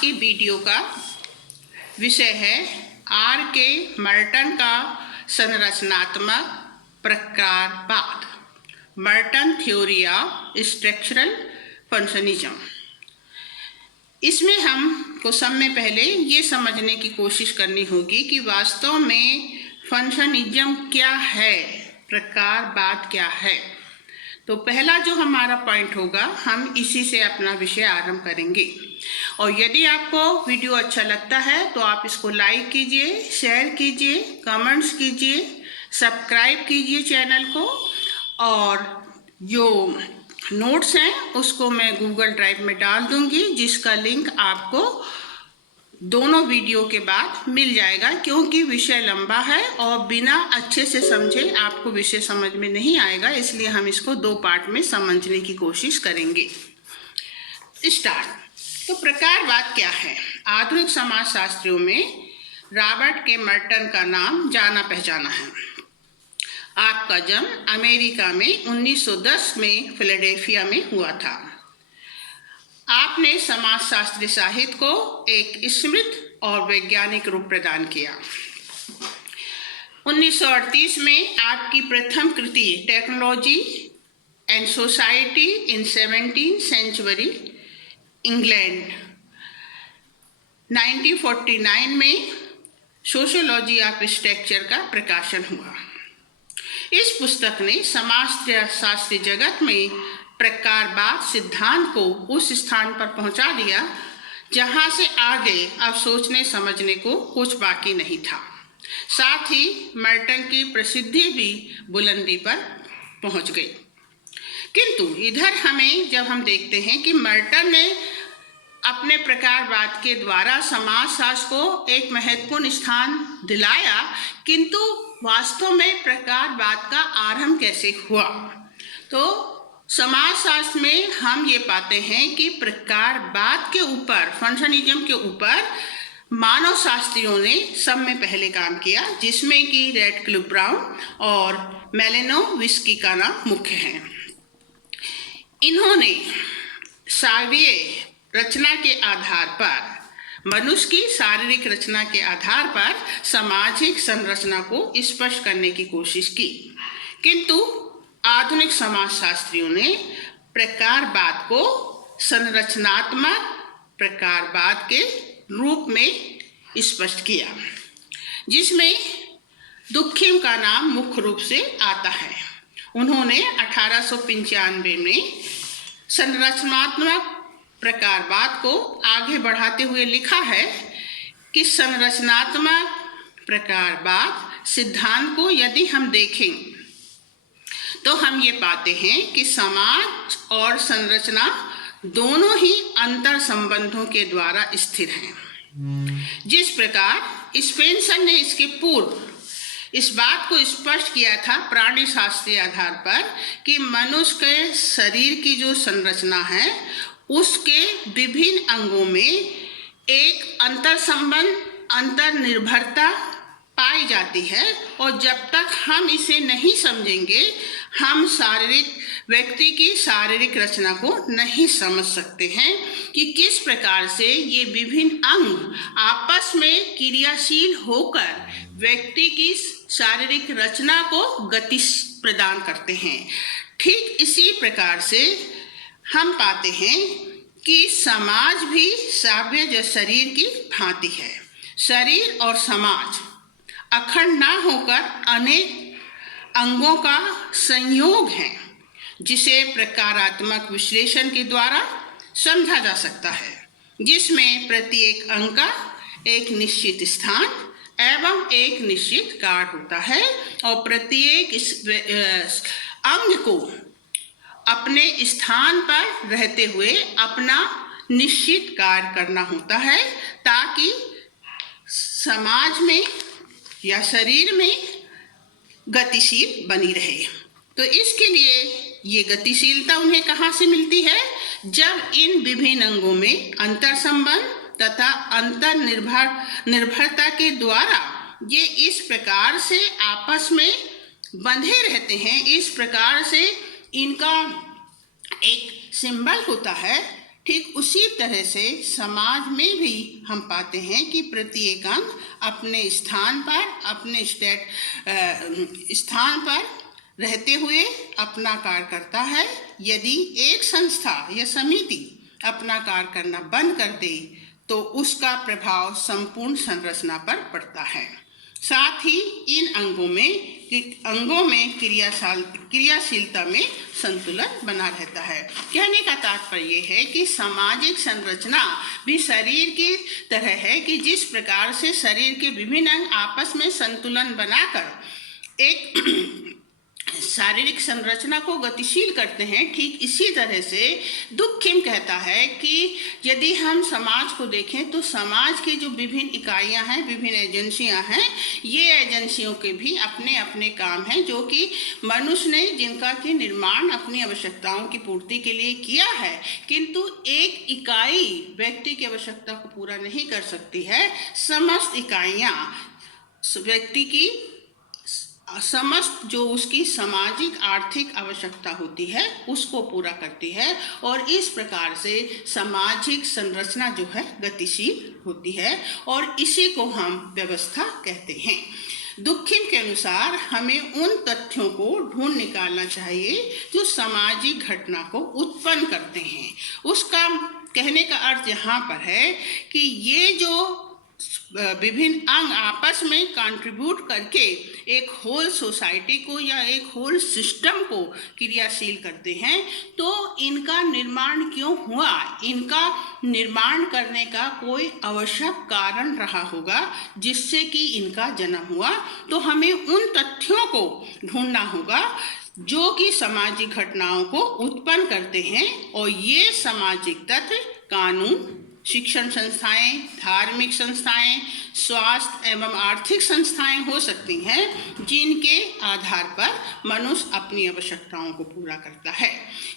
की वीडियो का विषय है आर.के. मर्टन का संरचनात्मक प्रकारवाद, मर्टन थ्योरी ऑफ स्ट्रक्चरल फंक्शनिज्म। इसमें हमको सबसे पहले ये समझने की कोशिश करनी होगी कि वास्तव में फंक्शनिज्म क्या है, प्रकारवाद क्या है। तो पहला जो हमारा पॉइंट होगा, हम इसी से अपना विषय आरंभ करेंगे। और यदि आपको वीडियो अच्छा लगता है तो आप इसको लाइक कीजिए, शेयर कीजिए, कमेंट्स कीजिए, सब्सक्राइब कीजिए चैनल को। और जो नोट्स हैं उसको मैं गूगल ड्राइव में डाल दूंगी, जिसका लिंक आपको दोनों वीडियो के बाद मिल जाएगा, क्योंकि विषय लंबा है और बिना अच्छे से समझे आपको विषय समझ में नहीं आएगा। इसलिए हम इसको 2 पार्ट में समझने की कोशिश करेंगे। स्टार्ट। तो प्रकारवाद क्या है? आधुनिक समाजशास्त्रियों में रॉबर्ट के मर्टन का नाम जाना पहचाना है। आपका जन्म अमेरिका में 1910 में फिलाडेल्फिया में हुआ था। आपने समाजशास्त्री साहित्य को एक स्मृत और वैज्ञानिक रूप प्रदान किया। 1938 में आपकी प्रथम कृति technology and society in 17th century England, 1949 में सोशियोलॉजी ऑफ स्ट्रक्चर का प्रकाशन हुआ। इस पुस्तक ने समाजशास्त्री जगत में प्रकारवाद सिद्धांत को उस स्थान पर पहुंचा दिया जहां से आगे अब सोचने समझने को कुछ बाकी नहीं था। साथ ही मर्टन की प्रसिद्धि भी बुलंदी पर पहुंच गई। किंतु इधर जब हम देखते हैं कि मर्टन ने अपने प्रकारवाद के द्वारा समाजशास्त्र को एक महत्वपूर्ण स्थान दिलाया, किंतु वास्तव में प्रकारवाद का आरंभ कैसे हुआ? तो समाजशास्त्र में हम ये पाते हैं कि प्रकारवाद के ऊपर, फंक्शनिज्म के ऊपर मानव शास्त्रियों ने सब में पहले काम किया, जिसमें कि रैडक्लिफ ब्राउन और मेलिनोविस्की का नाम मुख्य है। इन्होंने शारीरिक रचना के आधार पर, मनुष्य की शारीरिक रचना के आधार पर सामाजिक संरचना को स्पष्ट करने की कोशिश की, किंतु आधुनिक समाजशास्त्रियों ने प्रकारवाद को संरचनात्मक प्रकारवाद के रूप में स्पष्ट किया, जिसमें दुखिम का नाम मुख्य रूप से आता है। उन्होंने 1895 में संरचनात्मक प्रकारवाद को आगे बढ़ाते हुए लिखा है कि संरचनात्मक प्रकारवाद सिद्धांत को यदि हम देखें तो हम ये पाते हैं कि समाज और संरचना दोनों ही अंतर संबंधों के द्वारा स्थिर हैं। जिस प्रकार स्पेंसर ने इसके पूर्व इस बात को स्पष्ट किया था प्राणी शास्त्रीय आधार पर कि मनुष्य के शरीर की जो संरचना है उसके विभिन्न अंगों में एक अंतर संबंध, अंतर निर्भरता पाई जाती है, और जब तक हम इसे नहीं समझेंगे हम व्यक्ति की शारीरिक रचना को नहीं समझ सकते हैं कि किस प्रकार से ये विभिन्न अंग आपस में क्रियाशील होकर व्यक्ति की शारीरिक रचना को गति प्रदान करते हैं। ठीक इसी प्रकार से हम पाते हैं कि समाज भी सभ्य शरीर की भांति है। शरीर और समाज अखंड ना होकर अनेक अंगों का संयोग है, जिसे प्रकारात्मक विश्लेषण के द्वारा समझा जा सकता है, जिसमें प्रत्येक अंग का एक निश्चित स्थान एवं एक निश्चित कार्य होता है, और प्रत्येक अंग को अपने स्थान पर रहते हुए अपना निश्चित कार्य करना होता है, ताकि समाज में या शरीर में गतिशील बनी रहे। तो इसके लिए ये गतिशीलता उन्हें कहाँ से मिलती है? जब इन विभिन्न अंगों में अंतर संबंध तथा अंतर निर्भरता के द्वारा ये इस प्रकार से आपस में बंधे रहते हैं, इस प्रकार से इनका एक सिंबल होता है, ठीक उसी तरह से समाज में भी हम पाते हैं कि प्रत्येक अंग अपने स्थान पर रहते हुए अपना कार्य करता है। यदि एक संस्था या समिति अपना कार्य करना बंद कर दे तो उसका प्रभाव संपूर्ण संरचना पर पड़ता है। साथ ही इन अंगों में क्रियाशीलता में संतुलन बना रहता है। कहने का तात्पर्य यह है कि सामाजिक संरचना भी शरीर की तरह है कि जिस प्रकार से शरीर के विभिन्न अंग आपस में संतुलन बनाकर एक शारीरिक संरचना को गतिशील करते हैं, ठीक इसी तरह से दुखिम कहता है कि यदि हम समाज को देखें तो समाज की जो विभिन्न इकाइयां हैं, विभिन्न एजेंसियां हैं, ये एजेंसियों के भी अपने अपने काम हैं जो कि मनुष्य ने जिनका कि निर्माण अपनी आवश्यकताओं की पूर्ति के लिए किया है, किंतु एक इकाई व्यक्ति की आवश्यकता को पूरा नहीं कर सकती है। समस्त इकाइयां व्यक्ति की समस्त जो उसकी सामाजिक आर्थिक आवश्यकता होती है उसको पूरा करती है और इस प्रकार से सामाजिक संरचना जो है गतिशील होती है और इसी को हम व्यवस्था कहते हैं। दुखिम के अनुसार हमें उन तथ्यों को ढूंढ निकालना चाहिए जो सामाजिक घटना को उत्पन्न करते हैं। उसका कहने का अर्थ यहाँ पर है कि ये जो विभिन्न अंग आपस में कंट्रीब्यूट करके एक होल सोसाइटी को या एक होल सिस्टम को क्रियाशील करते हैं, तो इनका निर्माण क्यों हुआ, इनका निर्माण करने का कोई आवश्यक कारण रहा होगा जिससे कि इनका जन्म हुआ। तो हमें उन तथ्यों को ढूंढना होगा जो कि सामाजिक घटनाओं को उत्पन्न करते हैं और ये सामाजिक तथ्य कानून, शिक्षण संस्थाएं, धार्मिक संस्थाएं, स्वास्थ्य एवं आर्थिक संस्थाएं हो सकती हैं जिनके आधार पर मनुष्य अपनी आवश्यकताओं को पूरा करता है।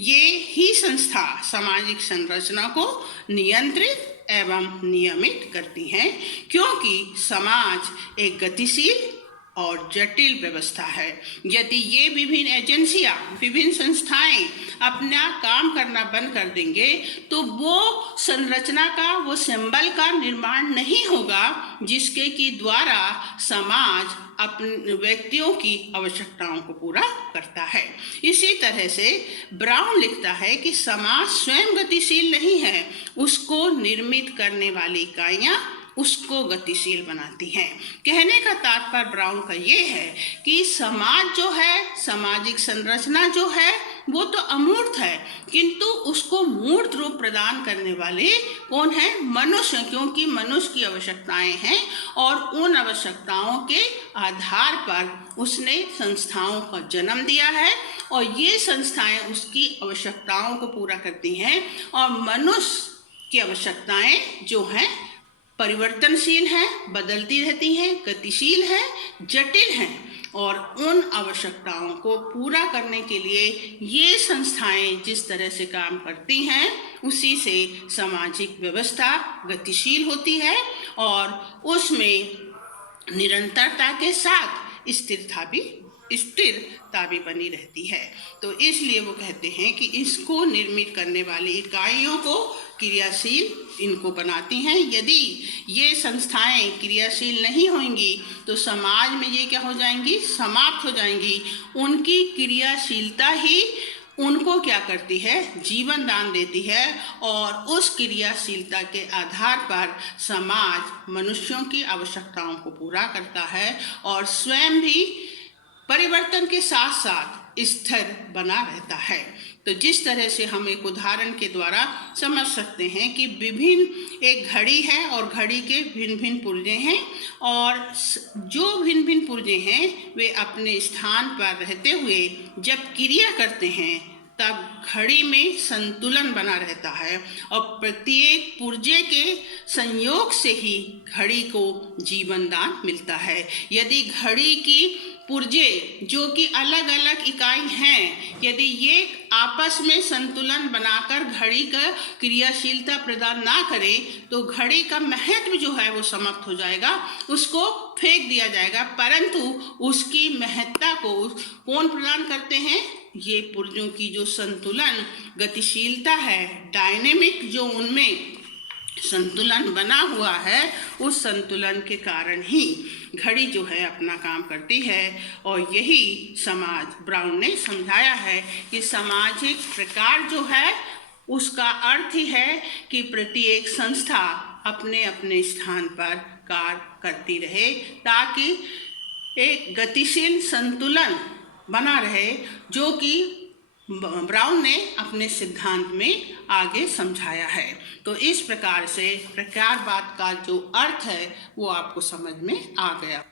ये ही संस्था सामाजिक संरचना को नियंत्रित एवं नियमित करती हैं, क्योंकि समाज एक गतिशील और जटिल व्यवस्था है। यदि ये विभिन्न एजेंसियां, विभिन्न संस्थाएं अपना काम करना बंद कर देंगे तो वो संरचना का, वो सिंबल का निर्माण नहीं होगा जिसके कि द्वारा समाज अपने व्यक्तियों की आवश्यकताओं को पूरा करता है। इसी तरह से ब्राउन लिखता है कि समाज स्वयं गतिशील नहीं है, उसको निर्मित करने वाली इकाइयां उसको गतिशील बनाती हैं। कहने का तात्पर्य ब्राउन का ये है कि समाज जो है, सामाजिक संरचना जो है वो तो अमूर्त है, किंतु उसको मूर्त रूप प्रदान करने वाले कौन है? मनुष्य, क्योंकि मनुष्य की आवश्यकताएं हैं और उन आवश्यकताओं के आधार पर उसने संस्थाओं का जन्म दिया है और ये संस्थाएं उसकी आवश्यकताओं को पूरा करती हैं और मनुष्य की आवश्यकताएं जो हैं परिवर्तनशील हैं, बदलती रहती हैं, गतिशील हैं, जटिल हैं और उन आवश्यकताओं को पूरा करने के लिए ये संस्थाएं जिस तरह से काम करती हैं उसी से सामाजिक व्यवस्था गतिशील होती है और उसमें निरंतरता के साथ स्थिरता भी बनी रहती है। तो इसलिए वो कहते हैं कि इसको निर्मित करने वाली इकाइयों को क्रियाशील इनको बनाती हैं। यदि ये संस्थाएं क्रियाशील नहीं होंगी तो समाज में ये क्या हो जाएंगी? समाप्त हो जाएंगी। उनकी क्रियाशीलता ही उनको क्या करती है? जीवन दान देती है और उस क्रियाशीलता के आधार पर समाज मनुष्यों की आवश्यकताओं को पूरा करता है और स्वयं भी परिवर्तन के साथ साथ स्थिर बना रहता है। तो जिस तरह से हम एक उदाहरण के द्वारा समझ सकते हैं कि विभिन्न एक घड़ी है और घड़ी के भिन्न भिन्न पुर्जे हैं और जो भिन्न भिन्न पुर्जे हैं वे अपने स्थान पर रहते हुए जब क्रिया करते हैं तब घड़ी में संतुलन बना रहता है और प्रत्येक पुर्जे के संयोग से ही घड़ी को जीवन दान मिलता है। यदि घड़ी की पुर्जे जो कि अलग अलग इकाई हैं, यदि ये आपस में संतुलन बनाकर घड़ी का क्रियाशीलता प्रदान ना करें तो घड़ी का महत्व जो है वो समाप्त हो जाएगा, उसको फेंक दिया जाएगा। परंतु उसकी महत्ता को कौन प्रदान करते हैं? ये पुर्जों की जो संतुलन गतिशीलता है, डायनेमिक जो उनमें संतुलन बना हुआ है, उस संतुलन के कारण ही घड़ी जो है अपना काम करती है। और यही समाज, ब्राउन ने समझाया है कि सामाजिक प्रकार जो है उसका अर्थ ही है कि प्रत्येक संस्था अपने अपने स्थान पर कार्य करती रहे ताकि एक गतिशील संतुलन बना रहे, जो कि ब्राउन ने अपने सिद्धांत में आगे समझाया है। तो इस प्रकार से प्रकारवाद का जो अर्थ है वो आपको समझ में आ गया।